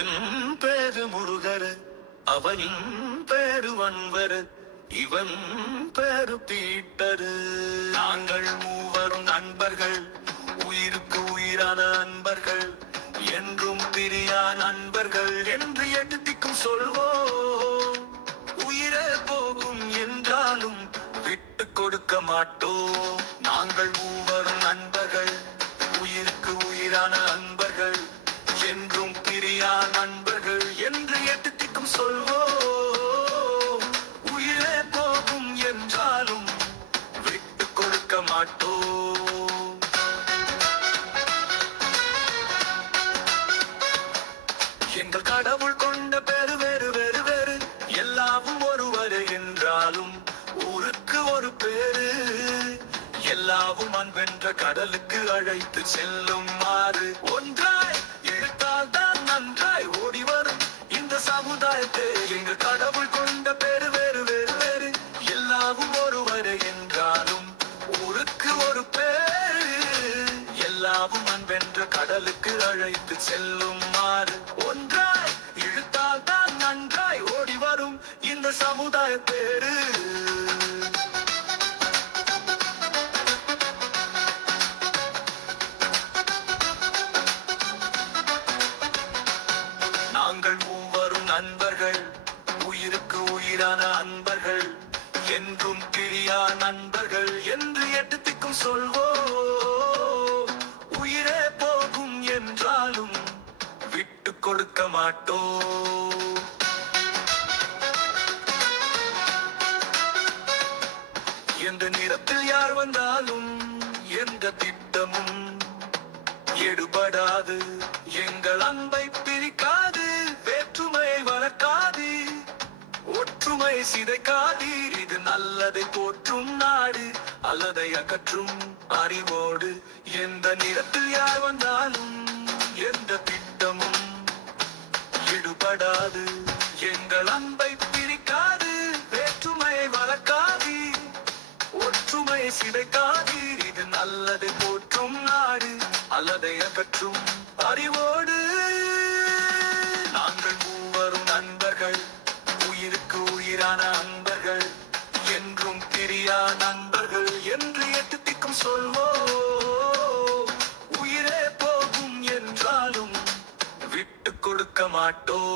என் பேரு முருகர், அவனின் பேரு வன்வர், இவன் பேரு பீட்டரு. நாங்கள் மூவரும் நண்பர்கள், உயிருக்கு உயிரான அன்பர்கள், என்றும் பிரியா நண்பர்கள் என்று எட்டு திக்கும் சொல்வோம். உயிரே போகும் என்றாலும் விட்டு கொடுக்க மாட்டோம். நாங்கள் மூவரும் நண்பர்கள், உயிருக்கு உயிரான அன்பர்கள், என்றும் பிரியா நண்பர்கள் என்று எட்டு திக்கும் சொல்வோம். உயிரே போகும் என்றாலும் விட்டு கொடுக்க மாட்டோம். எங்கள் கடவுள் கொண்ட பேரு வேறு வேறு வேறு, எல்லாவும் ஒருவரே என்றாலும் ஊருக்கு ஒரு பேரு. எல்லாவும் அன்பென்ற கடலுக்கு அழைத்து செல்லும் மாறு. ஒன்றாய் இழுத்தால் தான் நன்றாய் ஓடி வரும் இந்த சமுதாயத்தை. எங்கள் கடவுள் கொண்ட பேரு வேறு வேறு வேறு, எல்லாவும் ஒருவரே என்றாலும் ஊருக்கு ஒரு பேரு. எல்லாவும் அன்பென்ற கடலுக்கு அழைத்து செல்லும் மாறு. ஒன்றாய் இழுத்தால் தான் நன்றாய் ஓடி வரும் இந்த சமுதாய பேரு. நாங்கள் மூவரும் நண்பர்கள், உயிருக்கு உயிரான அன்பர்கள், என்றும் பிரியா நண்பர்கள் என்று எட்டு திக்கும் சொல்வோம். உயிரே போகும் என்றாலும் விட்டு கொடுக்க மாட்டோம். எந்த நிறத்தில் யார் வந்தாலும் எந்த திட்டமும் எடுபடாது. எங்கள் அன்பை பிரிக்காது, வேற்றுமையை வளர்க்காது, ஒற்றுமை சிதைக்காது. இது நல்லதை போற்றும் நாடு, அல்லதை அகற்றும் அறிவோடு. எந்த நிறத்தில் யார் வந்தாலும் எந்த திட்டமும் எடுபடாது. எங்கள் அன்பை பிரிக்காது, வேற்றுமையை வளர்க்காது, ஒற்றுமை சிதைக்காது. இது நல்லதை போற்றும் நாடு, அல்லதை அகற்றும் அறிவோடு. நாங்கள் மூவரும் நண்பர்கள், உயிருக்கு உயிரான அன்பர்கள், என்றும் பிரியா நண்பர்கள் என்று எட்டு திக்கும் சொல்வோம். உயிரே போகும் என்றாலும் விட்டு கொடுக்க மாட்டோம்.